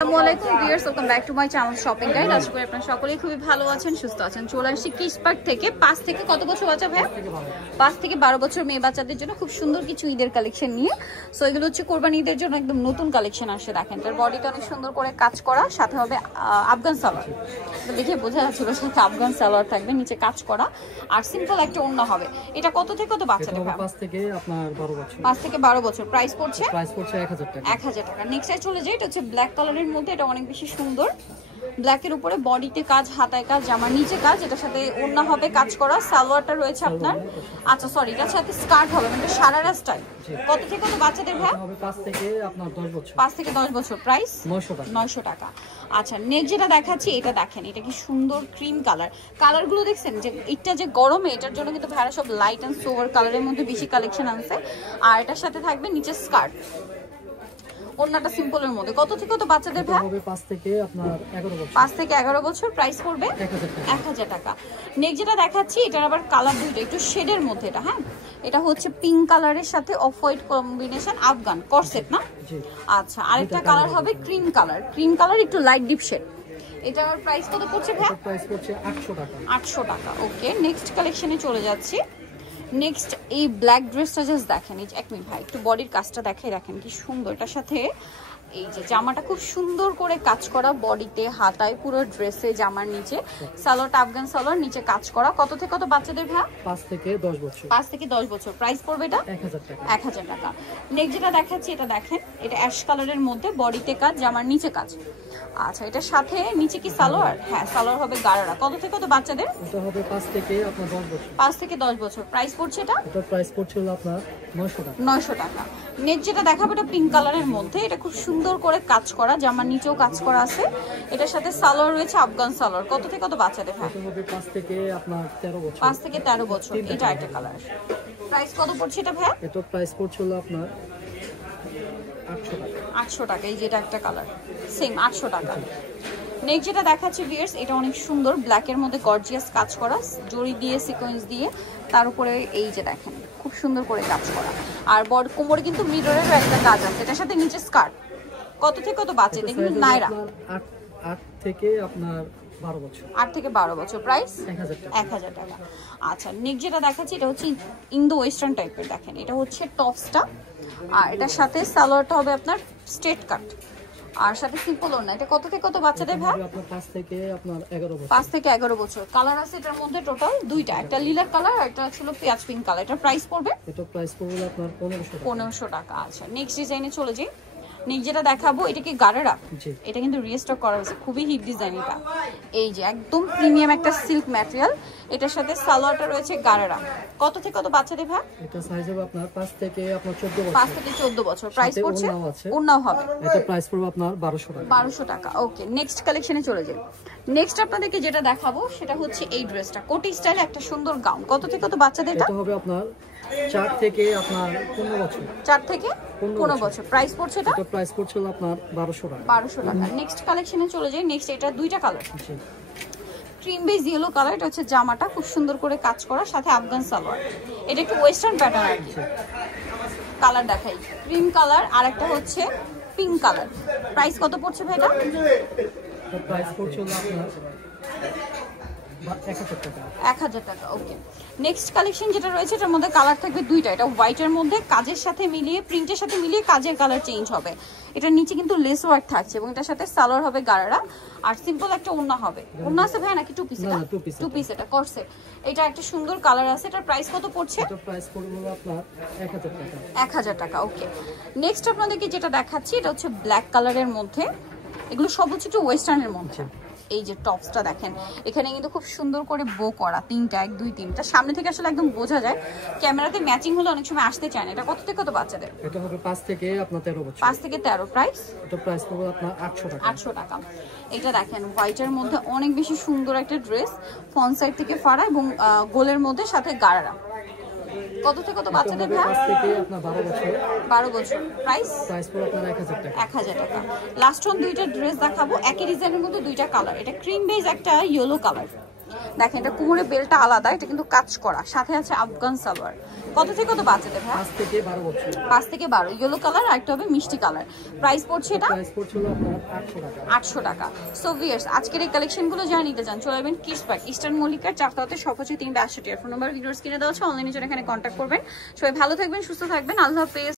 আসসালামুয়ালাইকুম viewers, welcome back to my channel shopping guide. আশা করি আপনারা সকলেই খুবই ভালো আছেন, সুস্থ আছেন। চলে আসছি কিস পার্ক থেকে। 5 থেকে কত বছর বাচ্চা ভাই? 5 থেকে 12 বছর মেয়ে বাচ্চাদের জন্য খুব সুন্দর কিছু ঈদের কালেকশন নিয়ে। সো এগুলো হচ্ছে কোরবানি ঈদের জন্য একদম নতুন কালেকশন আসে। দেখেন তার বডিটা অনেক সুন্দর করে কাজ করা, সাথে হবে আফগান সালোয়ার। দেখে বোঝা যাচ্ছিল সাথে আফগান সালোয়ার থাকবে, নিচে কাজ করা, আর সিম্পল একটা ওড়না হবে। এটা কত থেকে কত বাচ্চাদের? 5 থেকে আপনার 12 বছর। 5 থেকে 12 বছর। প্রাইস পড়ছে 1000 টাকা। 1000 টাকা। নেক্সট চলে যাই, এটা হচ্ছে ব্ল্যাক কালারের মধ্যে। এটা অনেক বেশি সুন্দর, ব্ল্যাকের উপরে বডিতে কাজ, হাতায় কাজ, জামার নিচে কাজ, এটার সাথে ওড়না হবে কাজ করা। সালোয়ারটা রয়েছে আপনার, আচ্ছা সরি, এটার সাথে স্কার্ট হবে, মানে সারারা স্টাইল। কত থেকে কত বাচ্চাদের ভাই? হবে 5 থেকে আপনার 10 বছর। 5 থেকে 10 বছর। প্রাইস 900 টাকা। 900 টাকা। আচ্ছা নেক্সট যেটা দেখাচ্ছি, এটা দেখেন, এটা কি সুন্দর ক্রিম কালার। কালারগুলো দেখছেন যে এটা যে গরমে, এটার জন্য কিন্তু ভাইরা সব লাইট এন্ড সোভার কালারের মধ্যে বেশি কালেকশন আনছে। আর এটার সাথে থাকবে নিচে স্কার্ট, ওড়নাটা সিম্পলের মধ্যে। কত থেকে কত বাচ্চাদের ভাই? হবে 5 থেকে আপনার 11 বছর। 5 থেকে 11 বছর। প্রাইস পড়বে 1000 টাকা। নেক্সট যেটা দেখাচ্ছি, এটার আবার কালার দুইটা, একটু শেডের মধ্যে। এটা হ্যাঁ, এটা হচ্ছে পিঙ্ক কালারের সাথে off white combination, Afghan corset না? আচ্ছা, আরেকটা কালার হবে ক্রিম কালার। ক্রিম কালার একটু লাইট ডিপ শেড। এটা আমার প্রাইস কত পড়ছে ভাই? প্রাইস পড়ছে 800 টাকা। 800 টাকা। ওকে, নেক্সট কালেকশনে চলে যাচ্ছি। নেক্সট এই ব্ল্যাক ড্রেসটা জাস্ট দেখেন, এই যে এক মিনিট ভাই, একটু বডির কাজটা দেখাই, রাখেন কি সুন্দর। এটার সাথে এই যে জামাটা খুব সুন্দর করে কাজ করা, বডিতে, হাতায়, পুরো ড্রেসে, জামার নিচে সালোয়ারটা আফগান সালোয়ার, নিচে কাজ করা। কত থেকে কত বাচ্চাদের ভাই? 5 থেকে 10 বছর। 5 থেকে 10 বছর। প্রাইস পড়বে এটা 1000 টাকা। 1000 টাকা। নেক্সট যেটা দেখাচ্ছি, এটা দেখেন, এটা অ্যাশ কালারের মধ্যে, বডিতে কাজ, জামার নিচে কাজ। আচ্ছা, এটার সাথে নিচে কি সালোয়ার? হ্যাঁ, সালোয়ার হবে গারারা। কত থেকে কত বাচ্চাদের? এটা হবে 5 থেকে আপনার 10 বছর। 5 থেকে 10 বছর। প্রাইস পড়ছে এটা? এটা প্রাইস পড়ছে হলো আপনার 900 টাকা। 900 টাকা। নেক্সট যেটা দেখাবো, এটা পিঙ্ক কালারের মধ্যে, এটা খুব সুন্দর করে কাজ করা, জামার নিচেও কাজ করা আছে। এটার সাথে সালোয়ার রয়েছে আফগান সালোয়ার। কত থেকে কত বাচ্চাদের ভাই? এটা হবে 5 থেকে আপনার 13 বছর। 5 থেকে 13 বছর। এটা একটা কালার। প্রাইস কত পড়ছে এটা ভাই? এটা প্রাইস পড়ছে হলো আপনার 800 টাকা। 800 টাকা। এই যেটা একটা কালার, সেম 800 টাকা। নেক্সট যেটা দেখাচ্ছি ভিউয়ার্স, এটা অনেক সুন্দর, ব্ল্যাকের মধ্যে গর্জিয়াস কাজ করা, জড়ি দিয়ে, সিকোয়েন্স দিয়ে, তার উপরে এই যে দেখেন খুব সুন্দর করে কাজ করা। আর কোমরে কিন্তু মিররেরও একটা কাজ আছে। এটার সাথে নিচে স্কার্ট। কত থেকে কত বাচ্চা? দেখুন নাইরা। 8 থেকে আপনার 12 বছর। 8 থেকে 12 বছর। প্রাইস 1000 টাকা। আচ্ছা নেক্সট যেটা দেখাচ্ছি, এটা হচ্ছে ইন্দো ওয়েস্টার্ন টাইপের। দেখেন এটা হচ্ছে টপসটা, আর এটার সাথে সালোয়ারটা হবে আপনার স্ট্রেট কাট, আর সাথে সিম্পল ওড়না। এটা কত থেকে কত বাচ্চাদের ভাই? আপনার 5 থেকে আপনার 11 বছর। 5 থেকে 11 বছর। কালার আছে এটার মধ্যে টোটাল দুইটা, একটা লিলার কালার আর একটা ছিল পেঁয়াজ পিঙ্ক কালার। এটার প্রাইস পড়বে? এটা প্রাইস পড়বে আপনার 1500 টাকা। আচ্ছা নেক্সট ডিজাইনে চলে যাই। নেক্সট যেটা দেখাবো, এটা কি গারারা? এটা কিন্তু রিস্টক করা হয়েছে, খুবই হিট ডিজাইন এটা। এই যে একদম প্রিমিয়াম একটা সিল্ক ম্যাটেরিয়াল, এটার সাথে সালোয়ারটা রয়েছে গারারা। কত থেকে কত বাচ্চাদের ভাই? এটা সাইজ হবে আপনার 5 থেকে আপনার 14 বছর। 5 থেকে 14 বছর। প্রাইস পড়ছে? ওড়নাও হবে। এটা প্রাইস পড়বে আপনার 1200 টাকা। 1200 টাকা। ওকে, নেক্সট কালেকশনে চলে যাই। নেক্সট আপনাদেরকে যেটা দেখাবো, সেটা হচ্ছে এই ড্রেসটা, কোটি স্টাইল একটা সুন্দর গাউন। কত থেকে কত বাচ্চাদের? এটা হবে আপনার 4 থেকে আপনার 15 বছর। 4 থেকে 15 বছর। প্রাইস পড়ছে এটা? এটা প্রাইস পড়ছে আপনার 1200 টাকা। 1200 টাকা। নেক্সট কালেকশনে চলে যাই। নেক্সট এটা দুইটা colour, cream base yellow colour. এটা হচ্ছে জামাটা খুব সুন্দর করে কাজ করা, সাথে আফগান সালোয়ার। এটা একটু ওয়েস্টার্ন প্যাটার্ন আর কি। কালার দেখাই, ক্রিম কালার আর একটা হচ্ছে পিঙ্ক কালার। প্রাইস কত পড়ছে ভাই এটা? এটা প্রাইস পড়ছে আপনার 1000 টাকা। 1000 টাকা। ওকে, নেক্সট কালেকশন যেটা রয়েছে, এটার মধ্যে কালার থাকবে দুইটা। এটা হোয়াইটের মধ্যে কাজের সাথে মিলিয়ে, প্রিন্টের সাথে মিলিয়ে কাজের কালার চেঞ্জ হবে। এটার নিচে কিন্তু লেস ওয়ার্ক থাকছে, এবং এটার সাথে সালোয়ার হবে গারারা, আর সিম্পল একটা ওড়না হবে। ওড়না আছে ভাই নাকি টু পিস? এটা টু পিস। এটা করসেট। এটা একটা সুন্দর কালার আছে। এটার প্রাইস কত পড়ছে? এটা প্রাইস পড়বে আপনার 1000 টাকা। 1000 টাকা। ওকে, নেক্সট আপনাদেরকে যেটা দেখাচ্ছি, এটা হচ্ছে ব্ল্যাক কালারের মধ্যে। এগুলো সব হচ্ছে একটু ওয়েস্টার্নের মধ্যে। এই যে টপসটা দেখেন, এখানে কিন্তু খুব সুন্দর করে বো করা, 3টা, 1 2 3টা। সামনে থেকে আসলে একদম বোঝা যায়, ক্যামেরাতে ম্যাচিং হলে অনেক সময় আসতে চায় না। এটা কত থেকে কত বাচ্চাদের? এটা হবে 5 থেকে আপনার 13 বছর। 5 থেকে 13। প্রাইস? এটা প্রাইস পড়বে আপনার 800 টাকা। 800 টাকা। এটা দেখেন হোয়াইটের মধ্যে অনেক বেশি সুন্দর একটা ড্রেস, ফ্রন্ট সাইড থেকে ফাড়া এবং গোলের মধ্যে সাথে গারারা। কত থেকে কত বাচ্চাদের ভাই? 5 থেকে আপনার 12 বছর। 12 বছর। প্রাইস পড়বে আপনার 1000 টাকা। 1000 টাকা। লাস্ট ওয়ান দুইটা ড্রেস দেখাবো, একই ডিজাইনের মধ্যে দুইটা কালার। এটা ক্রিম বেজ, একটা ইয়েলো কালার। দেখেন এটা কোমরে বেলটা আলাদা, এটা কিন্তু কাজ করা, সাথে আছে আফগান সালোয়ার। কত থেকে কত বাজেটে ভাই? 5 থেকে 12 বছর। 5 থেকে 12, ইয়েলো কালার আর একটা হবে মিষ্টি কালার। প্রাইস পড়ছে এটা প্রাইস পড়ছিল আপনার 800 টাকা। 800 টাকা। সো ভিউয়ার্স, আজকের এই কালেকশনগুলো যারা নিতে চান চলে আসবেন কিডস পার্ক, ইস্টার্ন মল্লিকার 4 সব হচ্ছে 362 ফোন নাম্বার ভিডিওস কিনে দেওয়া আছে, অনলাইনে জন্য এখানে কন্ট্যাক্ট করবেন। সবাই ভালো থাকবেন, সুস্থ থাকবেন, আল্লাহ হাফেজ।